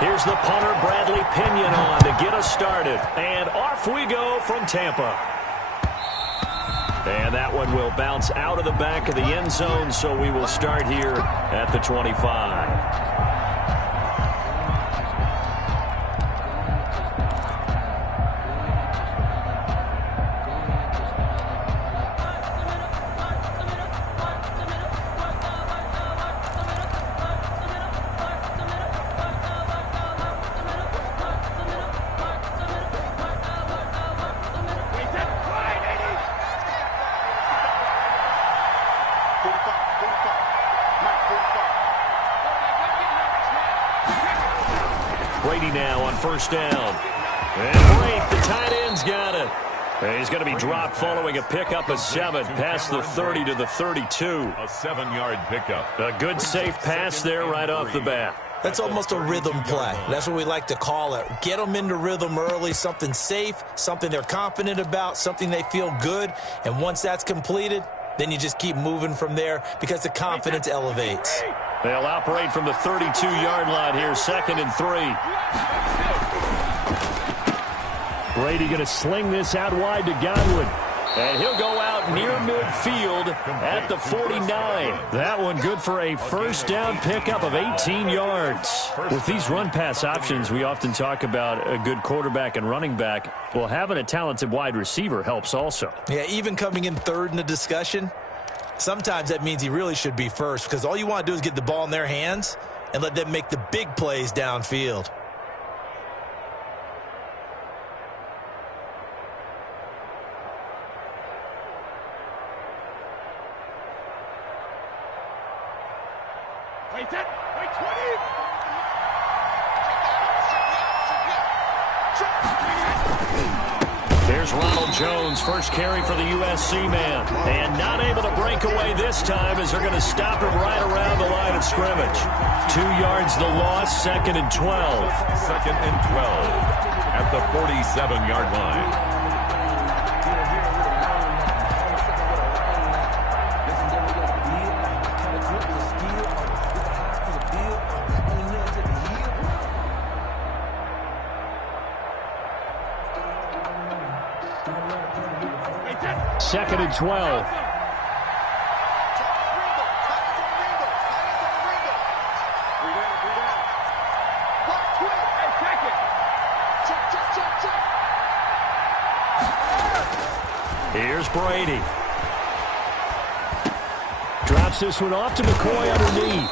Here's the punter, Bradley Pinion, on to get us started. And off we go from Tampa. And that one will bounce out of the back of the end zone, so we will start here at the 25. Brady now on first down. And great, the tight end's got it. And he's going to be dropped following a pickup of 7 past the 30 to the 32. A 7-yard pickup. A good safe pass there right off the bat. That's almost a rhythm play. That's what we like to call it. Get them into rhythm early, something safe, something they're confident about, something they feel good. And once that's completed, then you just keep moving from there because the confidence elevates. They'll operate from the 32-yard line here, 2nd and 3. Brady going to sling this out wide to Godwin. And he'll go out near midfield at the 49. That one good for a first down pickup of 18 yards. With these run-pass options, we often talk about a good quarterback and running back. Well, having a talented wide receiver helps also. Yeah, even coming in third in the discussion, sometimes that means he really should be first because all you want to do is get the ball in their hands and let them make the big plays downfield. There's Ronald Jones, first carry for the USC man. And not able to break away this time as they're going to stop him right around the line of scrimmage. 2 yards the loss, 2nd and 12. 2nd and 12 at the 47-yard line. Second and 12. Here's Brady. Drops this one off to McCoy underneath.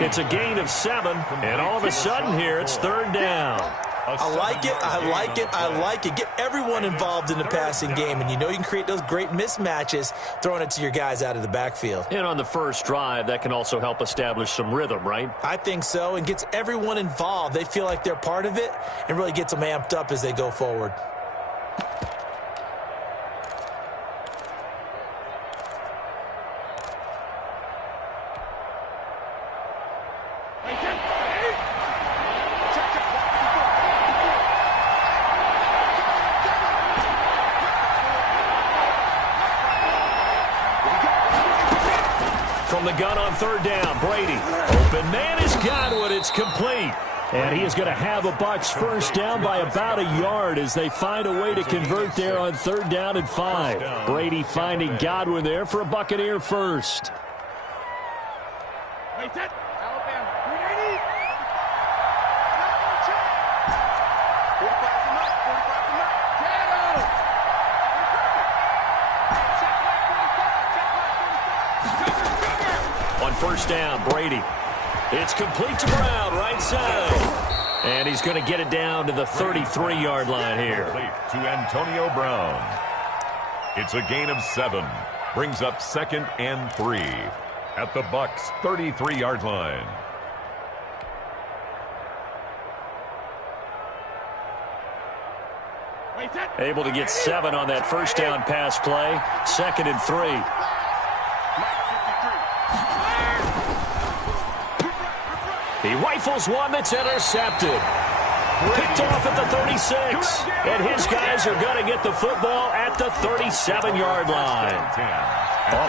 It's a gain of 7, and all of a sudden here it's 3rd down. I like it, I like it, I like it. Get everyone involved in the passing game, and you know you can create those great mismatches throwing it to your guys out of the backfield. And on the first drive, that can also help establish some rhythm, right? I think so, and gets everyone involved. They feel like they're part of it and really gets them amped up as they go forward. From the gun on 3rd down, Brady. Open man is Godwin. It's complete. And he is going to have a Bucs first down by about a yard as they find a way to convert there on 3rd down and 5. Brady finding Godwin there for a Buccaneer first. First down, Brady. It's complete to Brown, right side. And he's going to get it down to the 33-yard line here. To Antonio Brown. It's a gain of 7. Brings up 2nd and 3 at the Bucs 33-yard line. Able to get 7 on that first down pass play. 2nd and 3. He rifles one that's intercepted. Picked off at the 36. And his guys are going to get the football at the 37-yard line.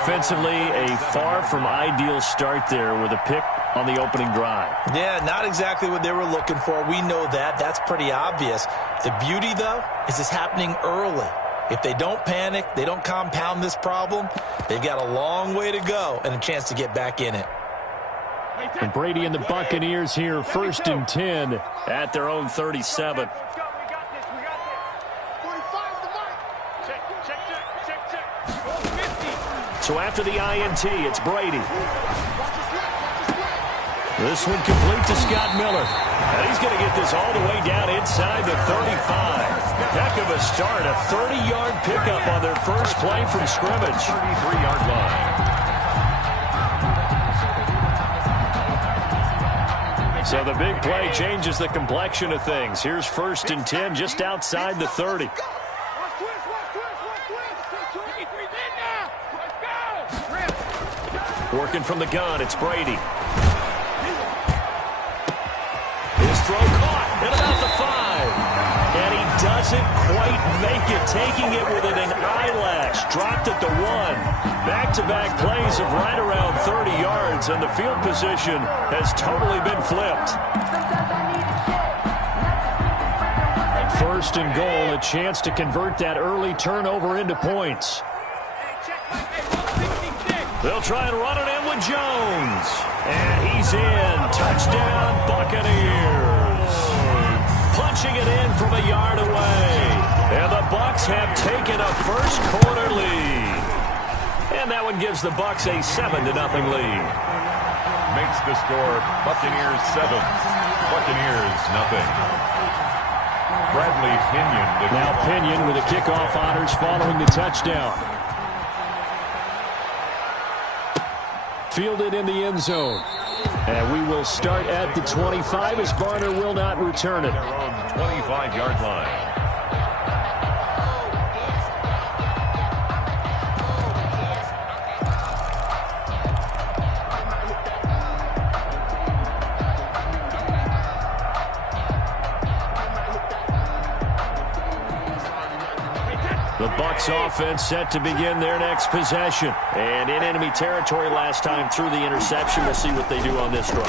Offensively, a far from ideal start there with a pick on the opening drive. Yeah, not exactly what they were looking for. We know that. That's pretty obvious. The beauty, though, is it's happening early. If they don't panic, they don't compound this problem, they've got a long way to go and a chance to get back in it. And Brady and the Buccaneers here, 1st and 10 at their own 37. So after the INT, it's Brady. This one complete to Scott Miller. And he's going to get this all the way down inside the 35. Heck of a start, a 30-yard pickup on their first play from scrimmage. 33-yard line. So the big play changes the complexion of things. Here's 1st and 10 just outside the 30. Working from the gun, it's Brady. His throw caught at about the 5. And he doesn't quite make it, taking it within an eyelash. Dropped at the 1. Back-to-back plays of right around 30 yards, and the field position has totally been flipped. 1st and goal, a chance to convert that early turnover into points. They'll try and run it in with Jones. And he's in. Touchdown, Buccaneers. Punching it in from a yard away. And the Bucs have taken a first-quarter lead. And that one gives the Bucs a 7-0 lead. Makes the score Buccaneers 7, Buccaneers nothing. Bradley Pinion. Now Pinion with the kickoff honors following the touchdown. Fielded in the end zone. And we will start at the 25 as Barner will not return it. Their own 25-yard line. The Bucs offense set to begin their next possession. And in enemy territory last time through the interception. We'll see what they do on this drive.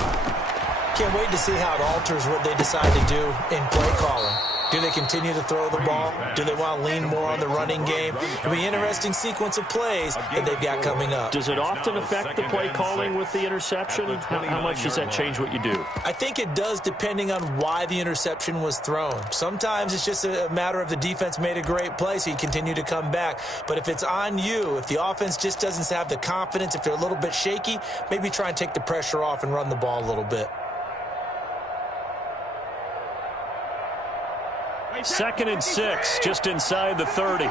Can't wait to see how it alters what they decide to do in play calling. Do they continue to throw the ball? Do they want to lean more on the running game? It'll be an interesting sequence of plays that they've got coming up. Does it often affect the play calling with the interception? How much does that change what you do? I think it does depending on why the interception was thrown. Sometimes it's just a matter of the defense made a great play, so you continue to come back. But if it's on you, if the offense just doesn't have the confidence, if they're a little bit shaky, maybe try and take the pressure off and run the ball a little bit. 2nd and 6, just inside the 30.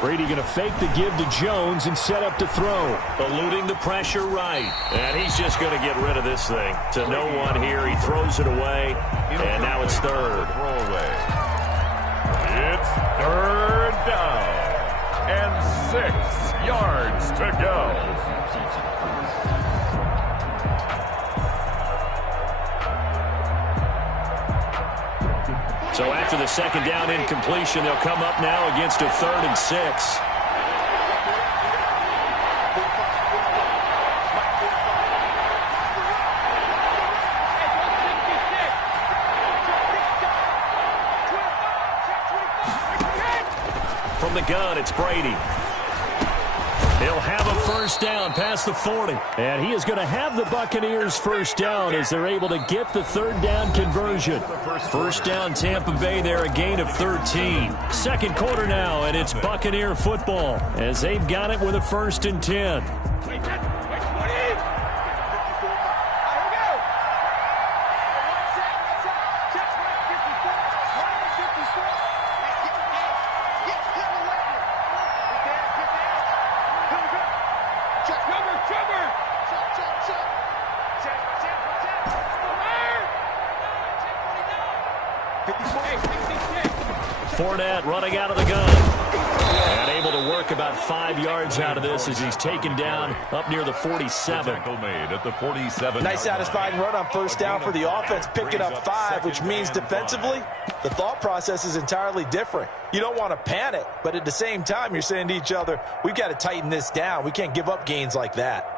Brady going to fake the give to Jones and set up to throw. Eluding the pressure right. And he's just going to get rid of this thing. To no one here. He throws it away. And now it's 3rd. It's 3rd down. And 6 yards to go. So after the 2nd down incompletion, they'll come up now against a 3rd and 6. From the gun, it's Brady. He'll have a 1st down past the 40. And he is going to have the Buccaneers 1st down as they're able to get the 3rd down conversion. 1st down Tampa Bay there, a gain of 13. 2nd quarter now, and it's Buccaneer football as they've got it with a 1st and 10. Fournette running out of the gun. And able to work about 5 yards out of this as he's taken down up near the 47. Tackle made at the 47. Nice satisfying run on first down for the offense, picking up 5, which means defensively, the thought process is entirely different. You don't want to panic, but at the same time, you're saying to each other, we've got to tighten this down. We can't give up gains like that.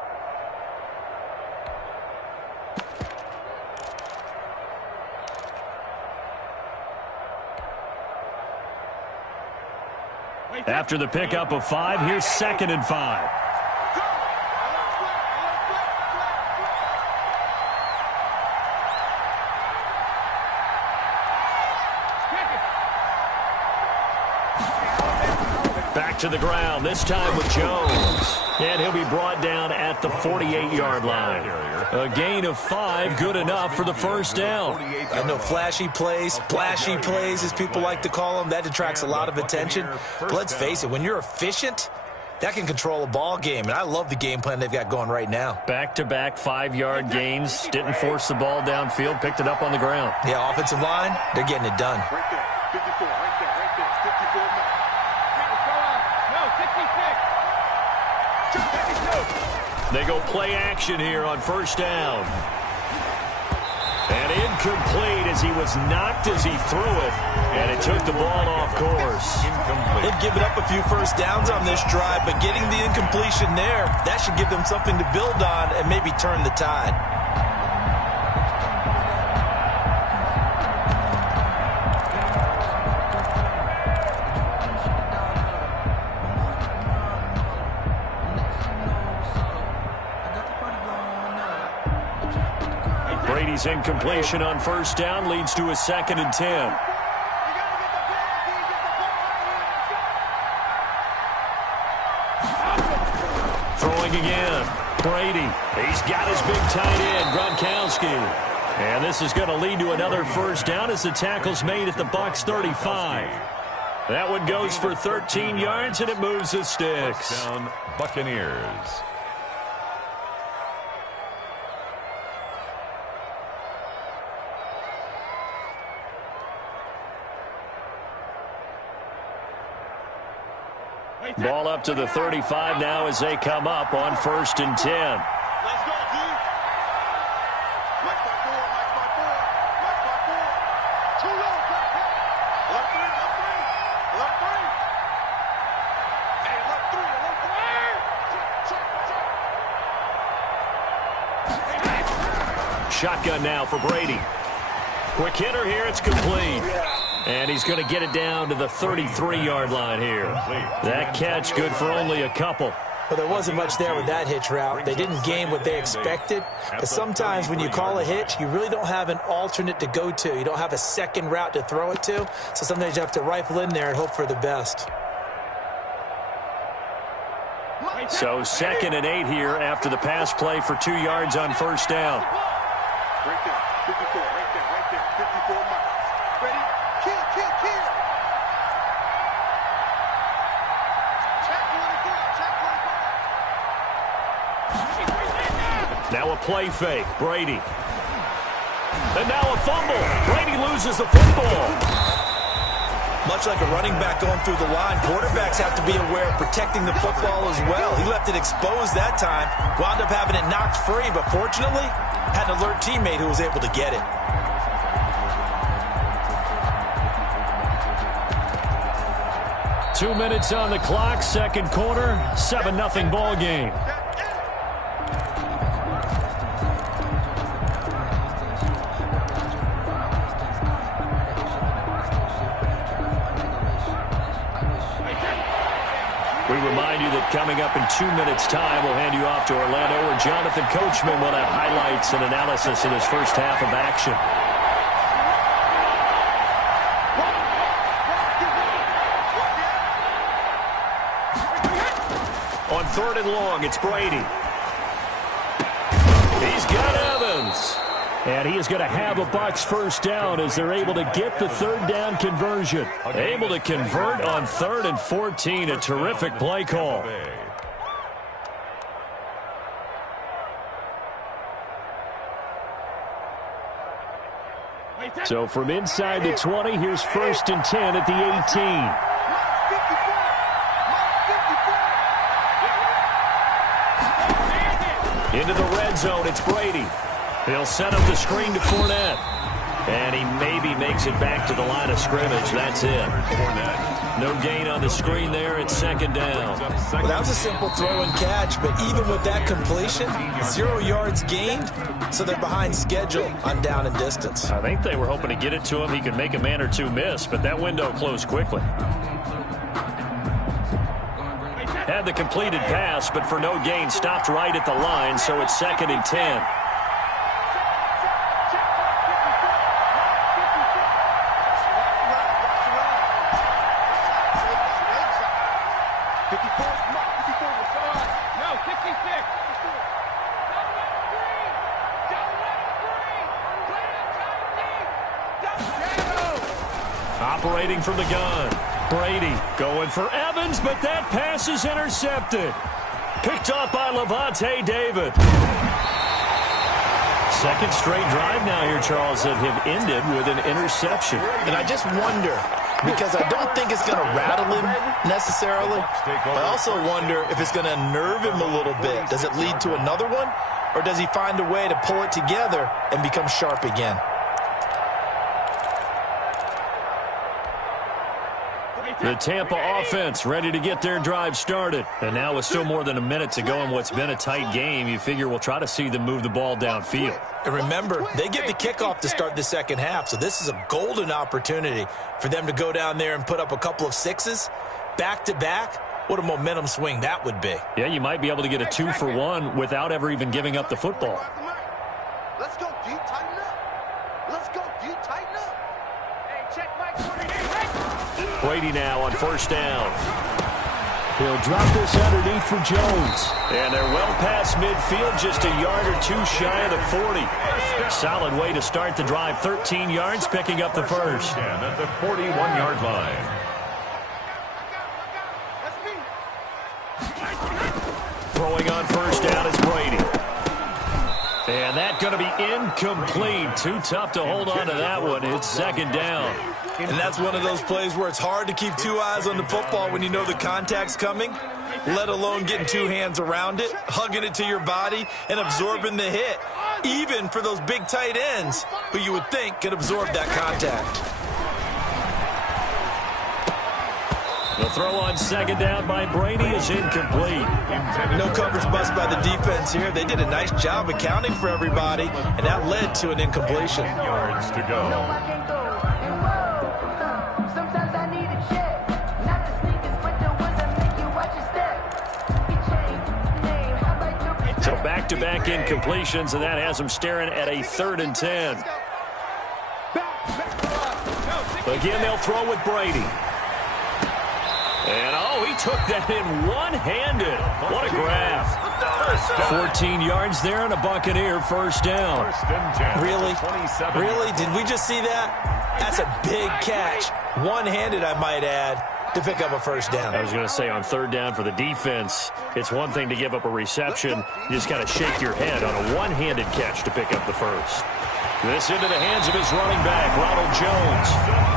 After the pickup of 5, here's 2nd and 5. Back to the ground, this time with Jones. And he'll be brought down at the 48-yard line. A gain of 5, good enough for the first down. I know flashy plays, splashy plays, as people like to call them, that attracts a lot of attention. But let's face it, when you're efficient, that can control a ball game. And I love the game plan they've got going right now. Back-to-back 5-yard gains. Didn't force the ball downfield, picked it up on the ground. Yeah, offensive line, they're getting it done. Right there, 54, right there, 54 now. They go play action here on first down. And incomplete as he was knocked as he threw it. And it took the ball off course. They've given up a few first downs on this drive, but getting the incompletion there, that should give them something to build on and maybe turn the tide. Brady's incompletion on first down leads to a 2nd and 10. Throwing again. Brady. He's got his big tight end, Gronkowski. And this is going to lead to another first down as the tackle's made at the Bucs 35. That one goes for 13 yards, and it moves the sticks. First down, Buccaneers. Ball up to the 35 now as they come up on 1st and 10. Let's go, D. Left by 4, left by 4, left by 4. Too low, left 3, left 3. Hey, left 3, left 3. Shotgun now for Brady. Quick hitter here, it's complete. And he's going to get it down to the 33-yard line here. That catch good for only a couple. Well, there wasn't much there with that hitch route. They didn't gain what they expected. But sometimes when you call a hitch, you really don't have an alternate to go to. You don't have a second route to throw it to. So sometimes you have to rifle in there and hope for the best. So 2nd and 8 here after the pass play for 2 yards on first down. Right there, 54, right there, 54 miles. Ready? Kill. Now a play fake, Brady. And now a fumble. Brady loses the football. Much like a running back going through the line, quarterbacks have to be aware of protecting the football as well. He left it exposed that time, wound up having it knocked free, but fortunately, had an alert teammate who was able to get it. Two minutes on the clock, second quarter, 7-0 ball game. We remind you that coming up in 2 minutes' time, we'll hand you off to Orlando, where Jonathan Coachman will have highlights and analysis in his first half of action. On 3rd and long, it's Brady. He's got Evans. And he is going to have a Bucs first down as they're able to get the 3rd down conversion. Able to convert on 3rd and 14. A terrific play call. So from inside the 20, here's 1st and 10 at the 18. Into the red zone, it's Brady. He'll set up the screen to Fournette. And he maybe makes it back to the line of scrimmage. That's it. No gain on the screen there. It's 2nd down. Well, that was a simple throw and catch, but even with that completion, 0 yards gained, so they're behind schedule on down and distance. I think they were hoping to get it to him. He could make a man or two miss, but that window closed quickly. Had the completed pass, but for no gain, stopped right at the line, so it's 2nd and 10. Operating from the gun. Brady going for Evans, but that pass is intercepted. Picked off by Levante David. Second straight drive now here, Charles, that have ended with an interception. And I just wonder, because I don't think it's going to rattle him necessarily, but I also wonder if it's going to unnerve him a little bit. Does it lead to another one, or does he find a way to pull it together and become sharp again? The Tampa offense ready to get their drive started. And now with still more than a minute to go in what's been a tight game, you figure we'll try to see them move the ball downfield. And remember, they get the kickoff to start the second half, so this is a golden opportunity for them to go down there and put up a couple of sixes back-to-back. What a momentum swing that would be. Yeah, you might be able to get a 2-for-1 without ever even giving up the football. Let's go, D. Tighten up. Let's go, D. Tighten up. Hey, check Mike 48. Brady now on 1st down. He'll drop this underneath for Jones. And they're well past midfield, just a yard or two shy of the 40. Solid way to start the drive. 13 yards, picking up the first. At the 41-yard line. Throwing on 1st down is Brady. And that's going to be incomplete. Too tough to hold on to that one. It's 2nd down. And that's one of those plays where it's hard to keep 2 eyes on the football when you know the contact's coming, let alone getting 2 hands around it, hugging it to your body, and absorbing the hit, even for those big tight ends who you would think could absorb that contact. The throw on 2nd down by Brady is incomplete. No coverage bust by the defense here. They did a nice job accounting for everybody, and that led to an incompletion. Yards to go. So back-to-back incompletions, and that has them staring at a 3rd and 10. Again, they'll throw with Brady. And, oh, he took that in one-handed. What a grab. 14 yards there and a Buccaneer 1st down. Really? Really? Did we just see that? That's a big catch. One-handed, I might add, to pick up a 1st down. I was going to say on 3rd down for the defense, it's one thing to give up a reception. You just got to shake your head on a one-handed catch to pick up the first. This into the hands of his running back, Ronald Jones.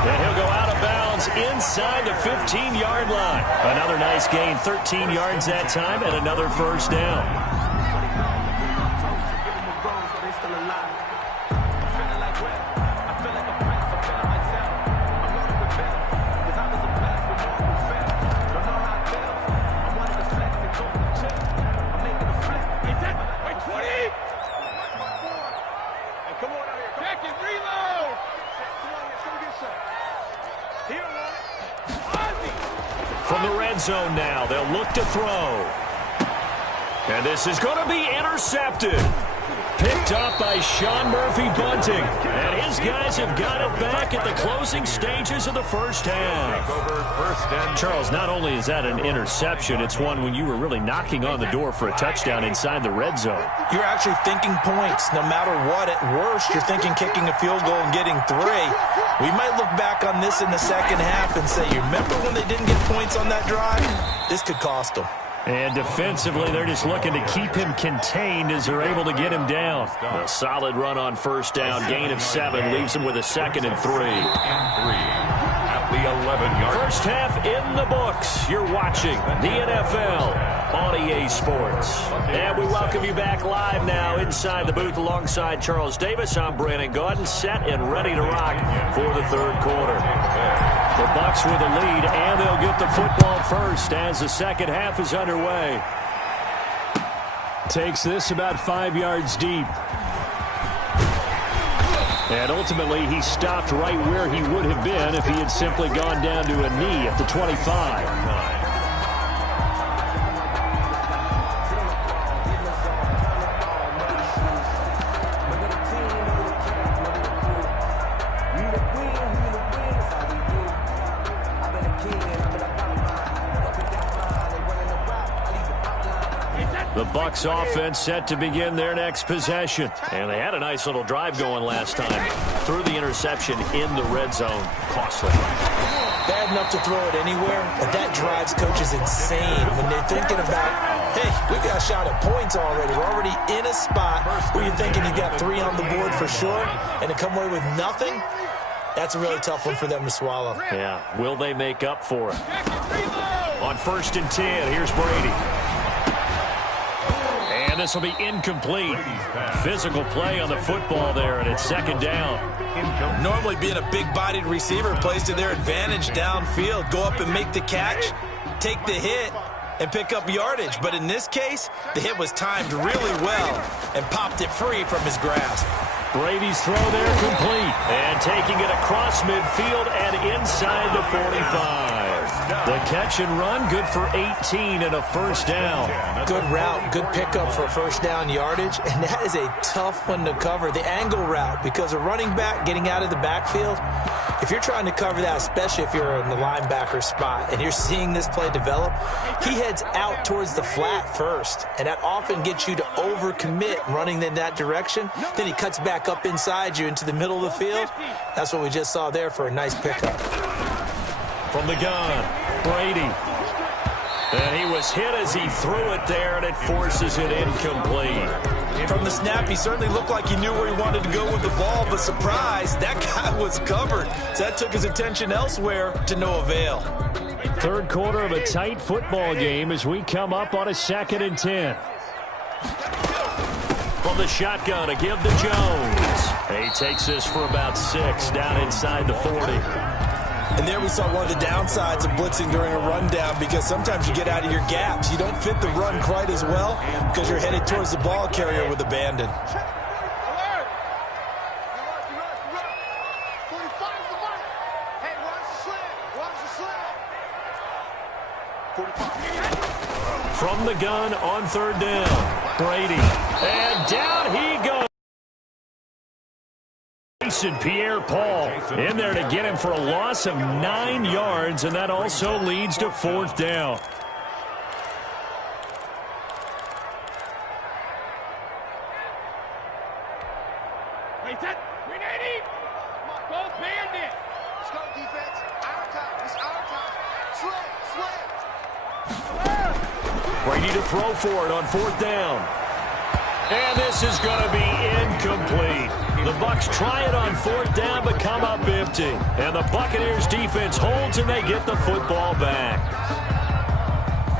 And he'll go out of bounds inside the 15-yard line. Another nice gain, 13 yards that time, and another 1st down. From the red zone now, they'll look to throw. And this is going to be intercepted. Picked off by Sean Murphy-Bunting. And his guys have got it back at the closing stages of the 1st half. Charles, not only is that an interception, it's one when you were really knocking on the door for a touchdown inside the red zone. You're actually thinking points. No matter what, at worst, you're thinking kicking a field goal and getting 3. We might look back on this in the second half and say, you remember when they didn't get points on that drive? This could cost them. And defensively, they're just looking to keep him contained as they're able to get him down. A solid run on first down. Gain of 7 leaves him with a 2nd and 3. At the 11-yard. First half in the books. You're watching the NFL on EA Sports. And we welcome you back live now inside the booth alongside Charles Davis. I'm Brandon Gaudin, set and ready to rock for the third quarter. The Bucs with a lead, and they'll get the football first as the second half is underway. Takes this about 5 yards deep. And ultimately, he stopped right where he would have been if he had simply gone down to a knee at the 25. The Bucs offense set to begin their next possession. And they had a nice little drive going last time. Threw the interception in the red zone. Costly. Bad enough to throw it anywhere, but that drives coaches insane when they're thinking about, hey, we've got a shot at points already. We're already in a spot where you're thinking you got 3 on the board for sure, and to come away with nothing, that's a really tough one for them to swallow. Yeah, will they make up for it? On 1st and 10, here's Brady. And this will be incomplete. Physical play on the football there, and it's 2nd down. Normally being a big-bodied receiver plays to their advantage downfield. Go up and make the catch, take the hit, and pick up yardage. But in this case, the hit was timed really well and popped it free from his grasp. Brady's throw there complete. And taking it across midfield and inside the 45. The catch and run, good for 18 and a first down. Good route, good pickup for first down yardage, and that is a tough one to cover. The angle route, because a running back getting out of the backfield, if you're trying to cover that, especially if you're in the linebacker spot and you're seeing this play develop, he heads out towards the flat first, and that often gets you to overcommit running in that direction. Then he cuts back up inside you into the middle of the field. That's what we just saw there for a nice pickup. From the gun, Brady. And he was hit as he threw it there, and it forces it incomplete. From the snap, he certainly looked like he knew where he wanted to go with the ball, but surprise, that guy was covered. So that took his attention elsewhere to no avail. Third quarter of a tight football game as we come up on a 2nd and 10. From the shotgun, a give to Jones. He takes this for about 6 down inside the 40. And there we saw one of the downsides of blitzing during a rundown, because sometimes you get out of your gaps. You don't fit the run quite as well because you're headed towards the ball carrier with abandon. From the gun on 3rd down, Brady. And down he goes. Pierre-Paul in there to get him for a loss of 9 yards, and that also leads to 4th down. Wait, that. We need him. Go bandit. Let's go, defense. Our time. It's our time. Sweat. Brady to throw for it on 4th down. And this is going to be incomplete. The Bucs try it on 4th down, but come up empty. And the Buccaneers defense holds, and they get the football back.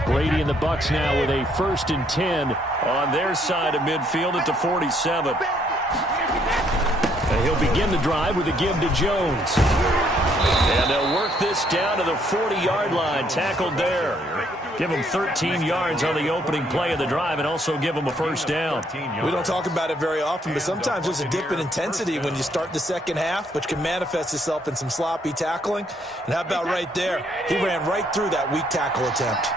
Brady and the Bucs now with a 1st and 10 on their side of midfield at the 47. And he'll begin the drive with a give to Jones. And they'll work this down to the 40-yard line, tackled there. Give them 13 yards on the opening play of the drive and also give them a 1st down. We don't talk about it very often, but sometimes there's a dip in intensity when you start the second half, which can manifest itself in some sloppy tackling. And how about right there? He ran right through that weak tackle attempt.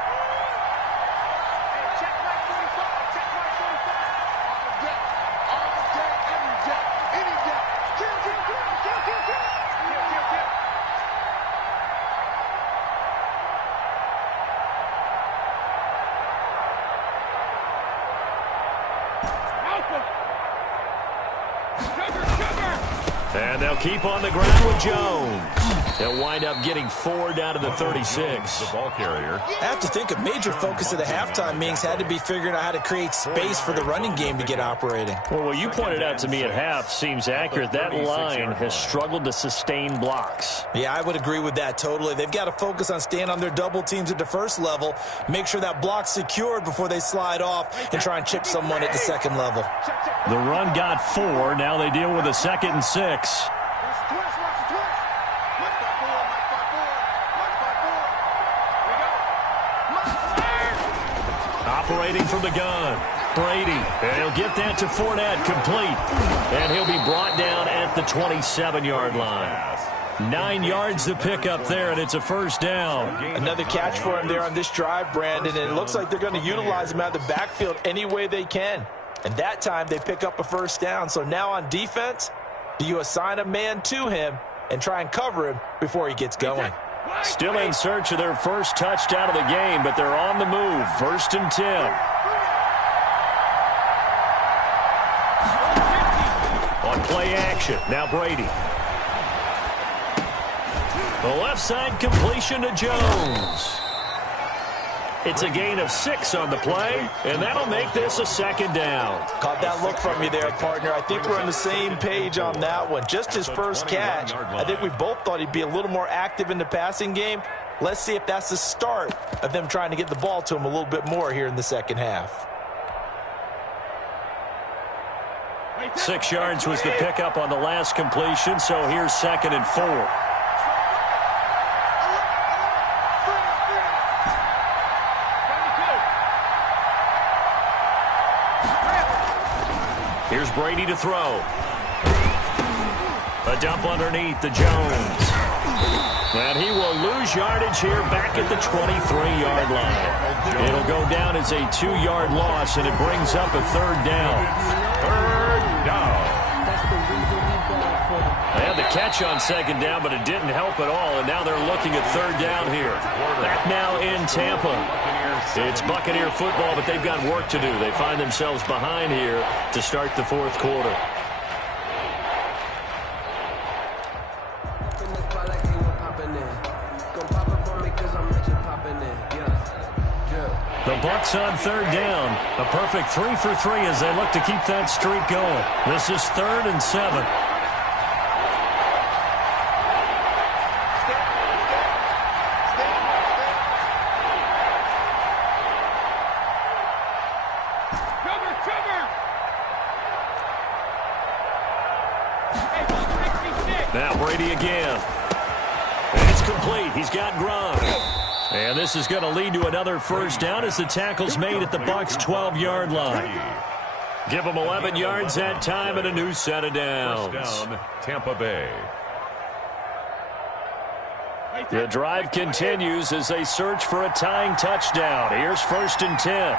And they'll keep on the ground with Jones. They'll wind up getting 4 down to the 36. The ball carrier. I have to think a major focus of the halftime meetings had to be figuring out how to create space for the running game to get operating. Well, what you pointed out to me at half seems accurate. That line has struggled to sustain blocks. Yeah, I would agree with that totally. They've got to focus on staying on their double teams at the first level, make sure that block's secured before they slide off and try and chip someone at the second level. The run got 4. Now they deal with a 2nd and 6. Operating from the gun, Brady, and he'll get that to Fournette, complete. And he'll be brought down at the 27-yard line. 9 yards to pick up there, and it's a first down. Another catch for him there on this drive, Brandon, and it looks like they're going to utilize him out of the backfield any way they can. And that time they pick up a first down. So now on defense, do you assign a man to him and try and cover him before he gets going? Still in search of their first touchdown of the game, but they're on the move. 1st and 10. On play action, now Brady. The left side completion to Jones. It's a gain of 6 on the play, and that'll make this a 2nd down. Caught that look from you there, partner. I think we're on the same page on that one. Just his first catch. I think we both thought he'd be a little more active in the passing game. Let's see if that's the start of them trying to get the ball to him a little bit more here in the second half. 6 yards was the pickup on the last completion, so here's 2nd and 4. Here's Brady to throw. A dump underneath to Jones. And he will lose yardage here back at the 23-yard line. It'll go down as a 2-yard loss, and it brings up a 3rd down. 3rd down. They had the catch on 2nd down, but it didn't help at all, and now they're looking at 3rd down here. Back now in Tampa. It's Buccaneer football, but they've got work to do. They find themselves behind here to start the 4th quarter. The Bucs on 3rd down. A perfect 3 for 3 as they look to keep that streak going. This is 3rd and 7. Now Brady again. And it's complete. He's got Gronk. And this is going to lead to another first down as the tackle's made at the Bucs' 12-yard line. Give them 11 yards that time and a new set of downs. First down, Tampa Bay. The drive continues as they search for a tying touchdown. Here's 1st and 10.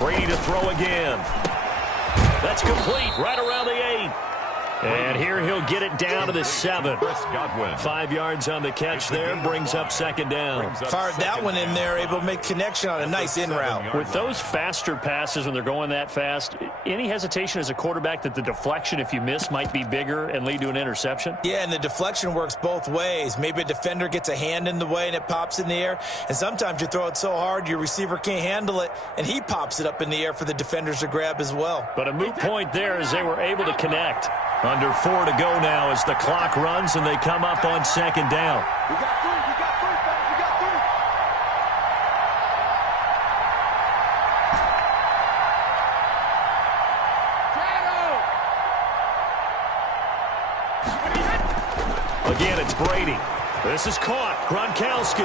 Brady to throw again. That's complete right around the 8. And here he'll get it down to the 7. 5 yards on the catch there, brings up 2nd down. Fired that one in there, able to make connection on a nice in route. With those faster passes when they're going that fast, any hesitation as a quarterback that the deflection, if you miss, might be bigger and lead to an interception? Yeah, and the deflection works both ways. Maybe a defender gets a hand in the way and it pops in the air. And sometimes you throw it so hard your receiver can't handle it, and he pops it up in the air for the defenders to grab as well. But a moot point there as they were able to connect. Under 4 to go now as the clock runs and they come up on 2nd down. We got 3, fellas, we got 3. Again, it's Brady. This is caught. Gronkowski.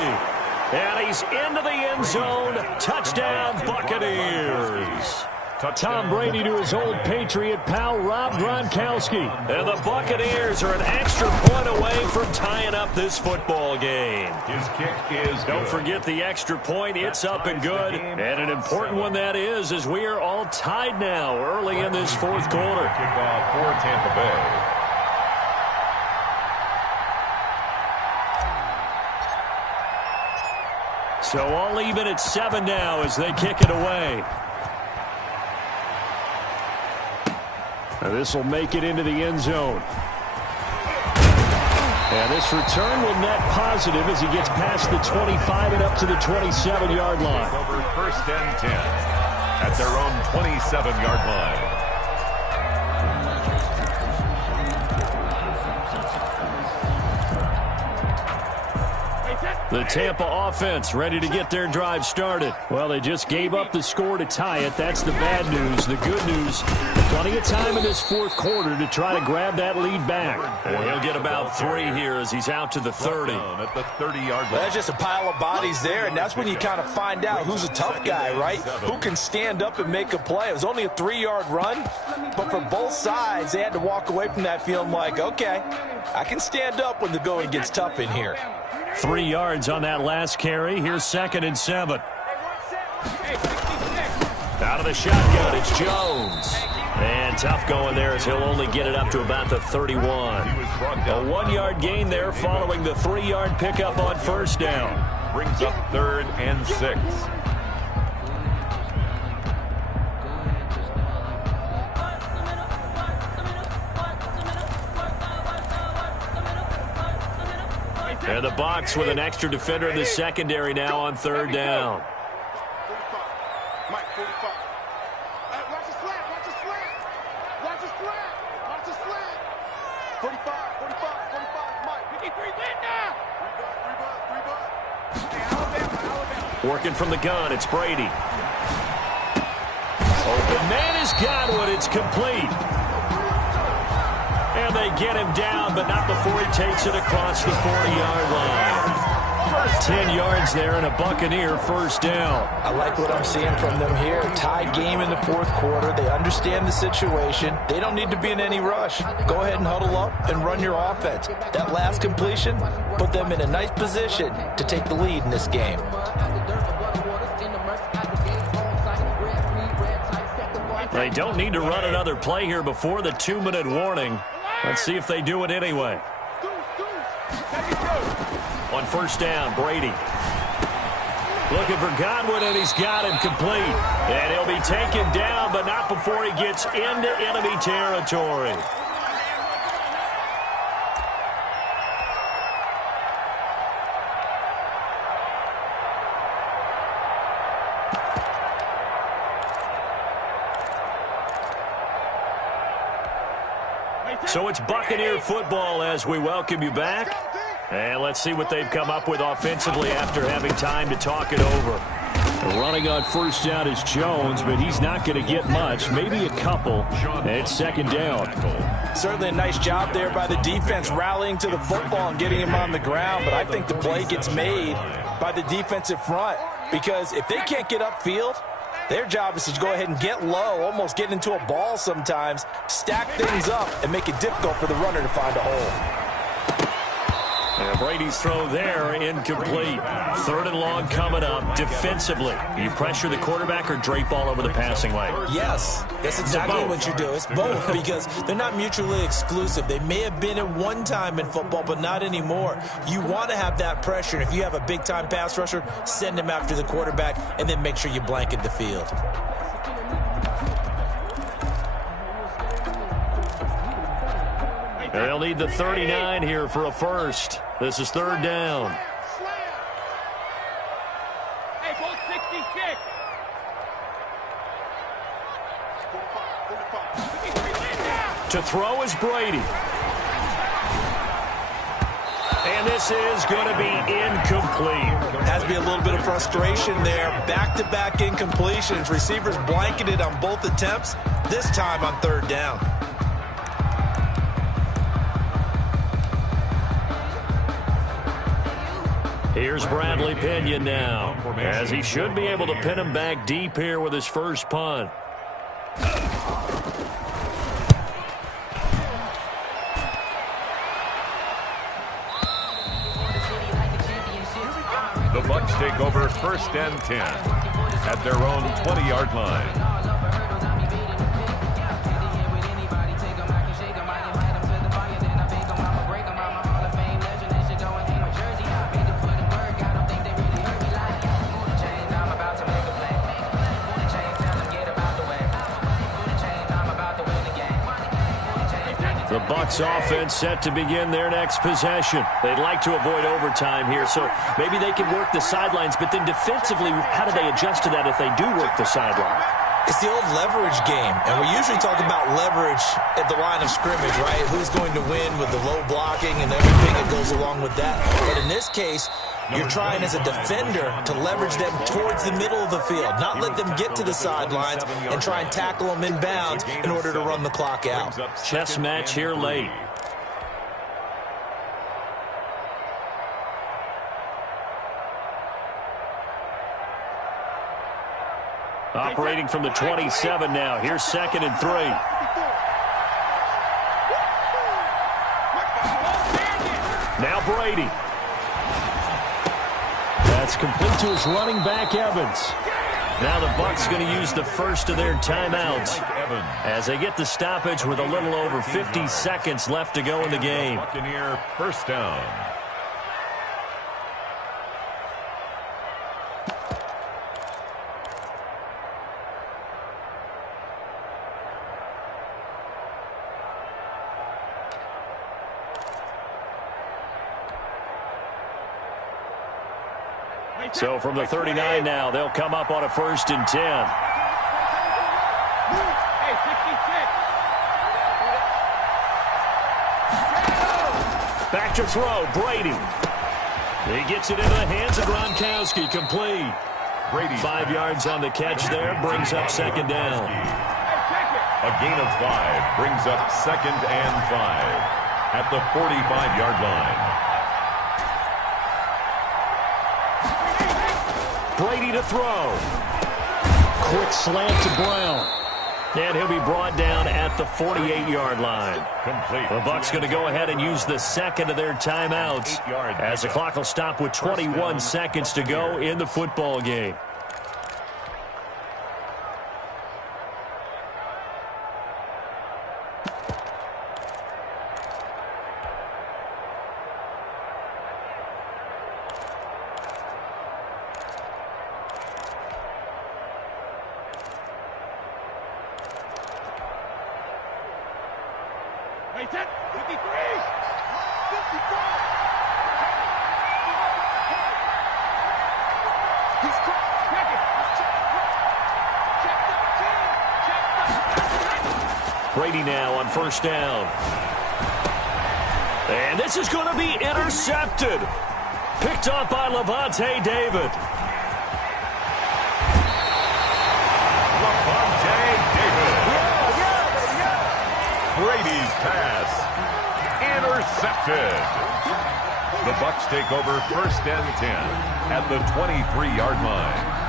And he's into the end zone. Touchdown, Buccaneers. Tom Brady to his old Patriot pal, Rob Gronkowski. And the Buccaneers are an extra point away from tying up this football game. His kick is Don't good. forget the extra point. It's up and good. And an important one that is, as we are all tied now early in this fourth quarter. Kickoff for Tampa Bay. So all even at 7 now as they kick it away. This will make it into the end zone. And this return will net positive as he gets past the 25 and up to the 27-yard line. Over first and 10 at their own 27-yard line. The Tampa offense ready to get their drive started. Well, they just gave up the score to tie it. That's the bad news. The good news, plenty of time in this fourth quarter to try to grab that lead back. And he'll get about 3 here as he's out to the 30. At the 30-yard line. That's just a pile of bodies there, and that's when you kind of find out who's a tough guy, right? Who can stand up and make a play. It was only a 3-yard run, but for both sides, they had to walk away from that feeling like, okay, I can stand up when the going gets tough in here. 3 yards on that last carry. Here's 2nd and 7. Out of the shotgun, it's Jones. And tough going there as he'll only get it up to about the 31. A 1-yard gain there following the 3-yard pickup on first down. Brings up 3rd and 6. And the Bucs with an extra defender in the secondary now on 3rd down. 45. Mike, 45. Watch the slant. Watch the slant. Watch the slant. Watch the slant. 45. 45. 45. Mike. 53. Linda. Three bud. Working from the gun, it's Brady. Open man is Godwin. It's complete. And they get him down, but not before he takes it across the 40-yard line. 10 yards there and a Buccaneer first down. I like what I'm seeing from them here. Tied game in the fourth quarter. They understand the situation. They don't need to be in any rush. Go ahead and huddle up and run your offense. That last completion put them in a nice position to take the lead in this game. They don't need to run another play here before the 2-minute warning. Let's see if they do it anyway. On first down, Brady. Looking for Godwin, and he's got him complete. And he'll be taken down, but not before he gets into enemy territory. So it's Buccaneer football as we welcome you back. And let's see what they've come up with offensively after having time to talk it over. Running on first down is Jones, but he's not going to get much, maybe a couple. And it's 2nd down. Certainly a nice job there by the defense rallying to the football and getting him on the ground, but I think the play gets made by the defensive front because if they can't get upfield, their job is to go ahead and get low, almost get into a ball sometimes, stack things up, and make it difficult for the runner to find a hole. And Brady's throw there, incomplete. 3rd and long coming up defensively. You pressure the quarterback or drape all over the passing lane? Yes, that's exactly what you do. It's both because they're not mutually exclusive. They may have been at one time in football, but not anymore. You want to have that pressure. And if you have a big-time pass rusher, send him after the quarterback and then make sure you blanket the field. They'll need the 39 here for a first. This is 3rd down. Hey, ball 66. 45. To throw is Brady. And this is going to be incomplete. Has to be a little bit of frustration there. Back-to-back incompletions. Receivers blanketed on both attempts, this time on 3rd down. Here's Bradley Pinion now, as he should be able to pin him back deep here with his first punt. take over 1st and 10 at their own 20-yard line. The Bucs offense set to begin their next possession. They'd like to avoid overtime here, so maybe they can work the sidelines, but then defensively, how do they adjust to that if they do work the sideline? It's the old leverage game, and we usually talk about leverage at the line of scrimmage, right? Who's going to win with the low blocking and everything that goes along with that. But in this case, you're trying as a defender to leverage them towards the middle of the field, not let them get to the sidelines and try and tackle them inbounds in order to run the clock out. Chess match here late. Operating from the 27 now. Here's 2nd and 3. Now Brady. That's complete to his running back, Evans. Now the Bucs going to use the first of their timeouts as they get the stoppage with a little over 50 seconds left to go in the game. Buccaneer 1st down. So from the 39 now, they'll come up on a 1st and 10. Back to throw, Brady. He gets it into the hands of Gronkowski, complete. Brady 5 yards on the catch there, brings up 2nd down. A gain of 5 brings up 2nd and 5 at the 45-yard line. Brady to throw. Quick slant to Brown. And he'll be brought down at the 48-yard line. Complete. The Bucs going to go ahead and use the 2nd of their timeouts as the clock will stop with 21 seconds to go in the football game. Brady now on 1st down. And this is going to be intercepted. Picked up by Levante David. Levante David. Brady's pass. Intercepted. The Bucs take over 1st and 10 at the 23-yard line.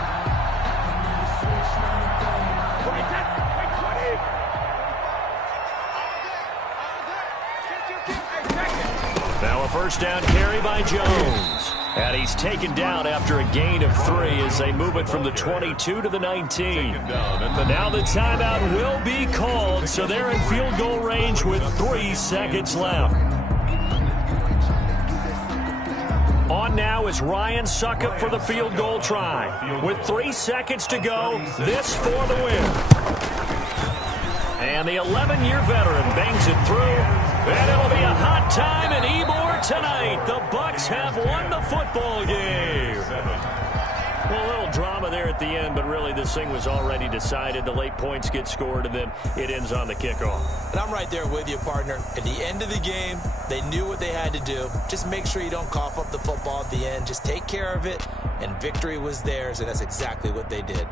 Now a 1st down carry by Jones. And he's taken down after a gain of 3 as they move it from the 22 to the 19. Now the timeout will be called, so they're in field goal range with 3 seconds left. On now is Ryan Succop for the field goal try. With 3 seconds to go, this for the win. And the 11-year veteran bangs it through. And it'll be a hot time in Ybor tonight. The Bucs have won the football game. Well, a little drama there at the end, but really this thing was already decided. The late points get scored, and then it ends on the kickoff. And I'm right there with you, partner. At the end of the game, they knew what they had to do. Just make sure you don't cough up the football at the end. Just take care of it, and victory was theirs, and that's exactly what they did.